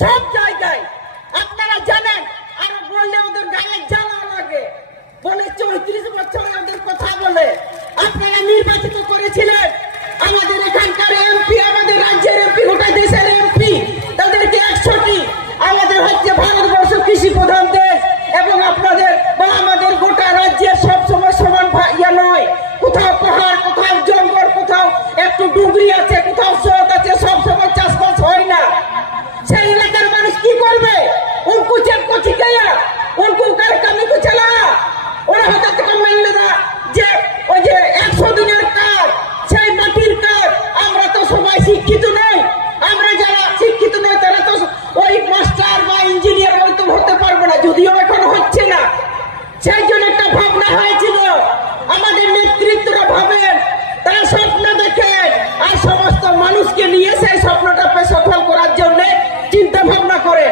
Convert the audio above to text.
সব জায়গায়। আপনারা জানেন, আর বললে ওদের গায়ে জ্বালা লাগে, বলে 34 বছর ওদের কথা বলে। আপনারা নির্বাচিত করেছিলেন আমাদের এখানকার এমপি, আমাদের রাজ্যের এমপি, গোটা দেশের এমপি, তাদেরকে 100টি। আমাদের হচ্ছে ভারতবর্ষ কৃষি প্রধান দেশ, এবং আপনাদের বা আমাদের গোটা রাজ্যের সবসময় সমান ইয়া নয়। কোথাও পাহাড়, কোথাও জঙ্গল, কোথাও একটু ডুবরি আছে, কোথাও স্রোত আছে, সবসময় চাষবাস হয় না। সেই এলাকার মানুষ কি করবে? উनको चेक ঠিকায়া, उनको कर कमी को चला, ওরা হাতে থেকে মেলে না যে ওই যে 100 দিনের কাজ, সেই মাটির কাজ। আমরা তো সবাই শিক্ষিত নই, আমরা যারা শিক্ষিত নই তারা তো ওই মাস্টার বা ইঞ্জিনিয়ার হয়তো হতে পারবে না, যদিও এখন হচ্ছে না। সেই জন্য একটা ভাবনা হয়েছিল, আমাদের নেতৃত্বরা ভাবেন, তারা স্বপ্ন দেখেন, আর সমস্ত মানুষকে নিয়ে সেই স্বপ্নটাকে সফল করার জন্য চিন্তা ভাবনা করে।